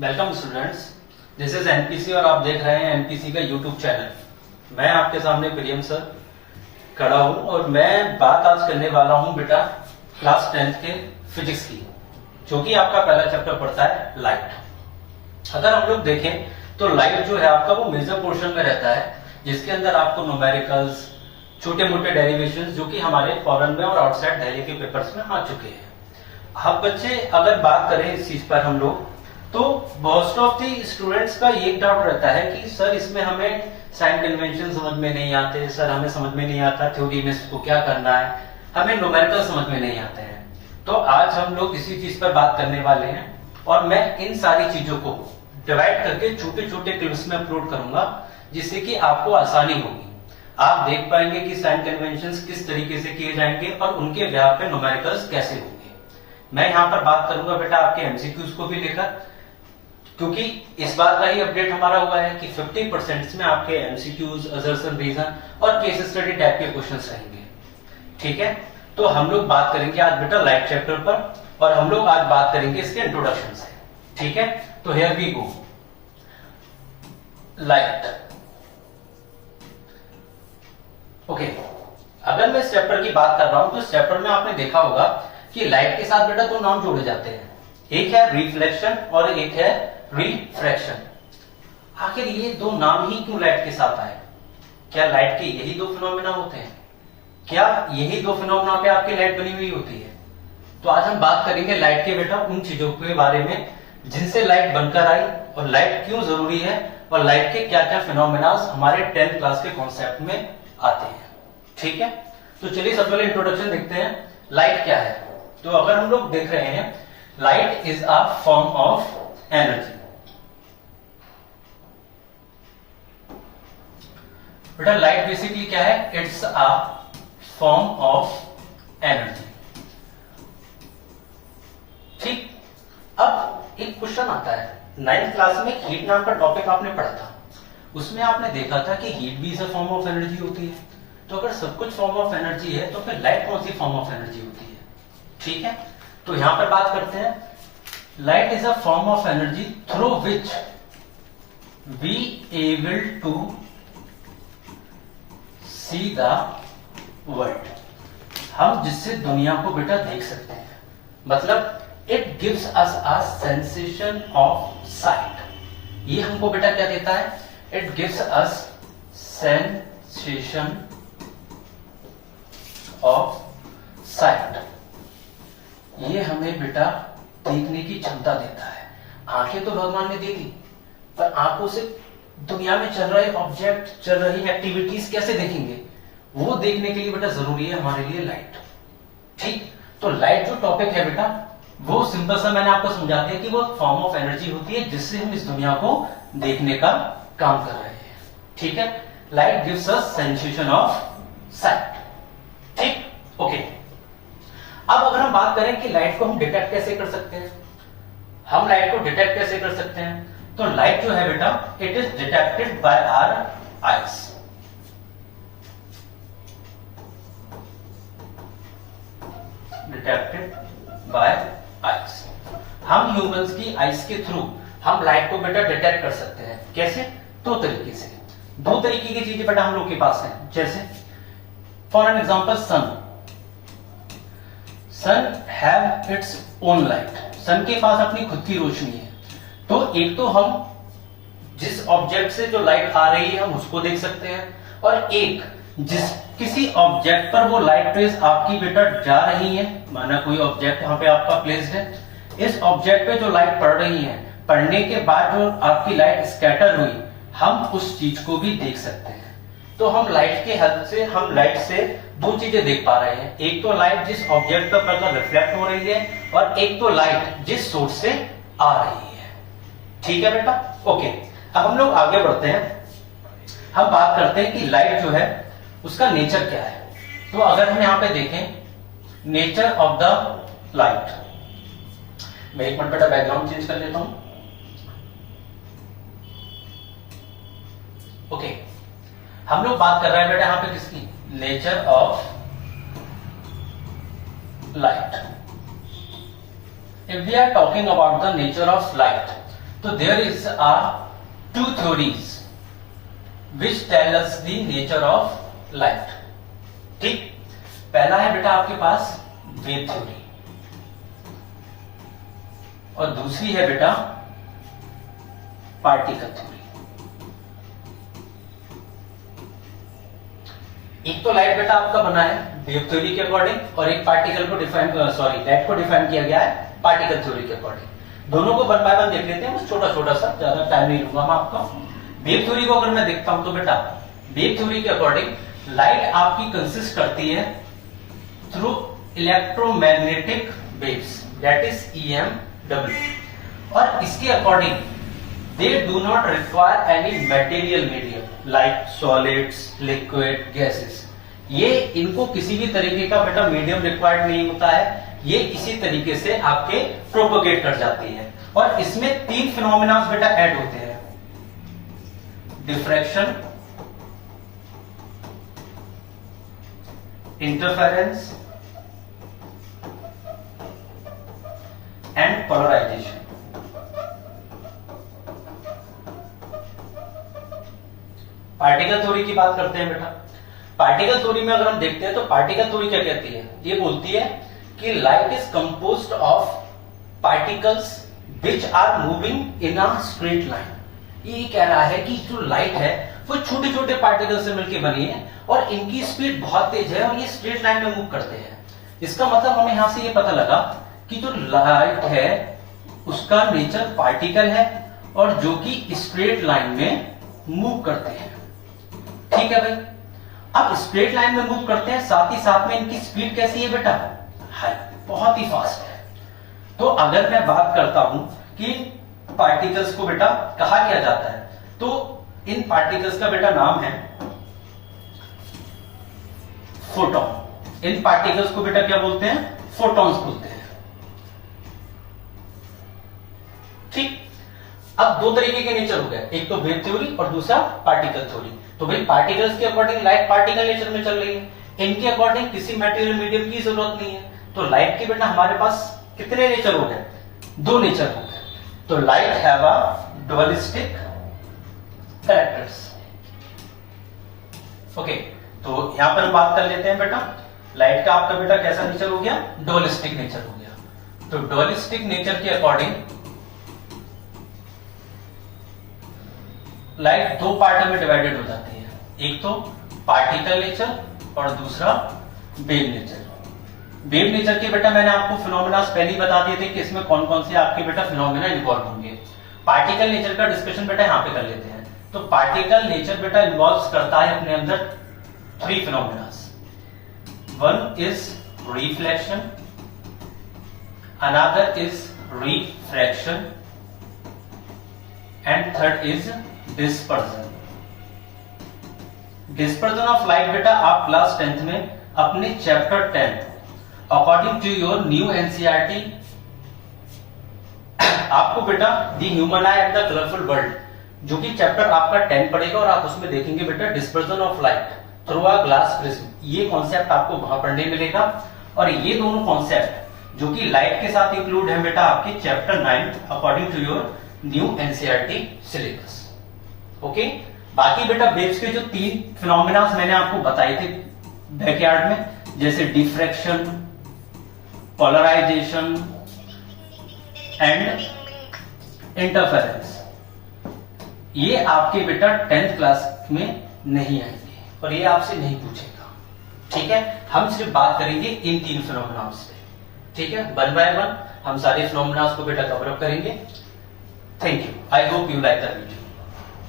Welcome students, this is NPC और आप देख रहे हैं एनपीसी का यूट्यूब चैनल। मैं आपके सामने प्रियम सर खड़ा हूं और मैं बात आज करने वाला हूं बेटा क्लास 10th के फिजिक्स की, जो कि आपका पहला चैप्टर पड़ता है लाइट। अगर हम लोग देखें तो लाइट जो है आपका वो मेजर पोर्शन में रहता है, जिसके अंदर आपको न्यूमेरिकल्स, छोटे मोटे डेरिवेशंस जो कि हमारे फॉरेन में और आउटसाइड दिल्ली के पेपर्स में आ चुके हैं। अब बच्चे अगर बात करें इस चीज पर हम लोग, तो मोस्ट ऑफ द स्टूडेंट्स का ये डाउट रहता है कि सर इसमें हमें साइन कन्वेंशन समझ में नहीं आते, सर हमें समझ में नहीं आता थ्योरी में इसको क्या करना है, हमें न्यूमेरिकल समझ में नहीं आते हैं। तो आज हम लोग इसी चीज पर बात करने वाले हैं और मैं इन सारी चीजों को डिवाइड करके छोटे छोटे क्लिप्स में अपलोड करूंगा, जिससे कि आपको आसानी होगी। आप देख पाएंगे कि साइन कन्वेंशंस किस तरीके से किए जाएंगे और उनके ब्याह पे न्यूमेरिकल्स कैसे होंगे। मैं यहाँ पर बात करूंगा बेटा आपके एमसीक्यूज को भी लेकर, क्योंकि इस बात का ही अपडेट हमारा हुआ है कि 50% में आपके एमसीक्यूज, असर्शन, रीजन और केस स्टडी टाइप के क्वेश्चंस रहेंगे। ठीक है, तो हम लोग बात करेंगे आज बेटा लाइट चैप्टर पर और हम लोग आज बात करेंगे इसके इंट्रोडक्शन से। ठीक है, तो here we go. Light. Okay, अगर मैं इस चैप्टर की बात कर रहा हूं तो इस चैप्टर में आपने देखा होगा कि लाइट के साथ बेटा दो नाम जोड़े जाते हैं, एक है रिफ्लेक्शन और एक है रिफ्रैक्शन। आखिर ये दो नाम ही क्यों लाइट के साथ आए? क्या लाइट के यही दो फिनोमेना होते हैं? क्या यही दो फिनोमेना पे आपकी लाइट बनी हुई होती है? तो आज हम बात करेंगे लाइट के बेटा उन चीजों के बारे में जिनसे लाइट बनकर आई और लाइट क्यों जरूरी है और लाइट के क्या क्या फिनोमेना हमारे 10th क्लास के कॉन्सेप्ट में आते हैं। ठीक है, तो चलिए सबसे पहले इंट्रोडक्शन देखते हैं। लाइट क्या है? तो अगर हम लोग देख रहे हैं, light is a form of energy. बेटा लाइट बेसिकली क्या है? It's a form of energy. ठीक, अब एक क्वेश्चन आता है, 9th क्लास में हीट नाम का टॉपिक आपने पढ़ा था, उसमें आपने देखा था कि हीट भी is a form of energy होती है। तो अगर सब कुछ फॉर्म ऑफ एनर्जी है तो फिर लाइट कौन सी फॉर्म ऑफ एनर्जी होती है? ठीक है, तो यहां पर बात करते हैं। Light is a form of energy through which we able to see the world. हम जिससे दुनिया को बेटा देख सकते हैं, मतलब it gives us a sensation of sight. ये हमको बेटा क्या देता है? It gives us sensation of sight. ये हमें बेटा देखने की क्षमता देता है। आंखें तो भगवान ने दे दी, पर आंखों से दुनिया में चल रहे ऑब्जेक्ट, चल रही एक्टिविटीज कैसे देखेंगे? वो देखने के लिए बेटा जरूरी है हमारे लिए लाइट। ठीक, तो लाइट जो टॉपिक है बेटा, वो सिंपल सा मैंने आपको समझा दिया कि वो फॉर्म ऑफ एनर्जी होती है जिससे हम इस दुनिया को देखने का काम कर रहे हैं। ठीक है, light gives us sensation of site. ठीक, ओके। अब अगर हम बात करें कि लाइट को हम डिटेक्ट कैसे कर सकते हैं, हम लाइट को डिटेक्ट कैसे कर सकते हैं, तो लाइट जो है बेटा it is detected by our eyes. Detected by eyes. हम ह्यूमंस की आईज के थ्रू हम लाइट को बेटा डिटेक्ट कर सकते हैं। कैसे? दो तरीके से। दो तरीके की चीजें बेटा हम लोग के पास है, जैसे for an example sun. Sun have its own light. Sun के पास अपनी खुद की रोशनी है। तो एक तो हम जिस ऑब्जेक्ट से जो लाइट आ रही है हम उसको देख सकते हैं, और एक जिस किसी ऑब्जेक्ट पर वो लाइट रेज आपकी बेटा जा रही है, माना कोई ऑब्जेक्ट यहाँ पे आपका प्लेस्ड है, इस ऑब्जेक्ट पे जो लाइट पड़ रही है, पड़ने के बाद जो आपकी लाइट स्कैटर हुई, हम उस चीज को भी देख सकते हैं। तो हम लाइट के हेल्प से, हम लाइट से दो चीजें देख पा रहे हैं, एक तो लाइट जिस ऑब्जेक्ट पर पड़कर रिफ्लेक्ट हो रही है और एक तो लाइट जिस सोर्स से आ रही है। ठीक है बेटा, ओके। अब हम लोग आगे बढ़ते हैं, हम बात करते हैं कि लाइट जो है उसका नेचर क्या है। तो अगर हम यहां पे देखें नेचर ऑफ द लाइट, मैं एक मिनट बेटा बैकग्राउंड चेंज कर लेता हूं। ओके, हम लोग बात कर रहे हैं बेटा यहां पे किसकी? Nature of light. If we are talking about the nature of light, तो there is a two theories which tell us the nature of light. ठीक, पहला है बेटा आपके पास वेव थ्योरी और दूसरी है बेटा पार्टिकल थ्योरी। एक तो लाइट बेटा आपका बना है वेव थ्योरी के अकॉर्डिंग और एक पार्टिकल को डिफाइन लाइट को डिफाइन किया गया है पार्टिकल थ्योरी के अकॉर्डिंग। दोनों को वन बाय वन देख लेते हैं, बस छोटा छोटा सा, ज्यादा टाइम नहीं लूंगा मैं आपका। वेव थ्योरी को अगर मैं देखता हूं तो बेटा वेव थ्योरी के अकॉर्डिंग लाइट आपकी कंसिस्ट करती है through electromagnetic waves, that is EMW, और इसके according they do not require any material medium like solids, liquid, gases. ये इनको किसी भी तरीके का बेटा मीडियम रिक्वायर्ड नहीं होता है, ये इसी तरीके से आपके प्रोपोगेट कर जाती है। और इसमें तीन फिनोमेना बेटा ऐड होते हैं, diffraction, interference and polarisation. Particle theory की बात करते हैं बेटा। पार्टिकल थ्योरी में अगर हम देखते हैं तो पार्टिकल थ्योरी क्या कहती है, ये बोलती है कि light is composed of particles which are moving in a straight line. ये कह रहा है कि जो लाइट है वो छोटे छोटे पार्टिकल से मिलकर बनी है और इनकी स्पीड बहुत तेज है और ये स्ट्रेट लाइन में मूव करते हैं। इसका मतलब हमें यहां से ये पता लगा कि जो लाइट है उसका नेचर पार्टिकल है और जो कि स्ट्रेट लाइन में मूव करते हैं। ठीक है भाई, अब स्ट्रेट लाइन में मूव करते हैं, साथ ही साथ में इनकी स्पीड कैसी है बेटा, हाई, बहुत ही फास्ट है। तो अगर मैं बात करता हूं कि पार्टिकल्स को बेटा कहा क्या जाता है, तो इन पार्टिकल्स का बेटा नाम है फोटॉन। इन पार्टिकल्स को बेटा क्या बोलते हैं, फोटॉन्स बोलते हैं। ठीक, अब दो तरीके के नेचर हो गए, एक तो वेव थ्योरी और दूसरा पार्टिकल थ्योरी। तो भाई पार्टिकल्स के अकॉर्डिंग लाइट पार्टिकल नेचर में चल रही है, इनके अकॉर्डिंग किसी मटेरियल मीडियम की जरूरत नहीं है। तो लाइट के बेटा हमारे पास कितने नेचर हो गए, दो नेचर हो गए। तो light have a dualistic characters. Okay, तो यहां पर हम बात कर लेते हैं बेटा लाइट का आपका बेटा कैसा नेचर हो गया, डुअलिस्टिक नेचर हो गया। तो डुअलिस्टिक नेचर के अकॉर्डिंग लाइट दो पार्ट में डिवाइडेड हो जाती है, एक तो पार्टिकल नेचर और दूसरा वेव नेचर। वेव नेचर के बेटा मैंने आपको फिनोमेना पहले ही बता दिए थे कि इसमें कौन कौन से आपके बेटा फिनोमेना इन्वॉल्व होंगे। पार्टिकल नेचर का डिस्कशन बेटा यहां पे कर लेते हैं। तो पार्टिकल नेचर बेटा इन्वॉल्व करता है अपने अंदर three phenomena. One is reflection, another is refraction and third is dispersion. Dispersion of light बेटा आप क्लास 10th में अपने chapter 10 according to your new NCERT आपको बेटा the human eye and the colourful world, जो कि चैप्टर आपका 10 पड़ेगा और आप उसमें देखेंगे बेटा dispersion of light through a glass prism. ये कॉन्सेप्ट आपको वहां पढ़ने मिलेगा और ये दोनों कॉन्सेप्ट जो कि लाइट के साथ इंक्लूड है बेटा आपके chapter 9 according to your new NCERT syllabus. Okay, बाकी बेटा वेव्स के जो तीन फिनोमेना मैंने आपको बताए थे बैकयार्ड में, जैसे डिफ्रैक्शन, पोलराइजेशन एंड इंटरफेरेंस, ये आपके बेटा 10th क्लास में नहीं आएंगे और ये आपसे नहीं पूछेगा। ठीक है, हम सिर्फ बात करेंगे इन तीन फिनोमेना पे। ठीक है, वन बाय वन हम सारे फिनोमेना को बेटा कवर अप करेंगे। Thank you, I hope you like the video.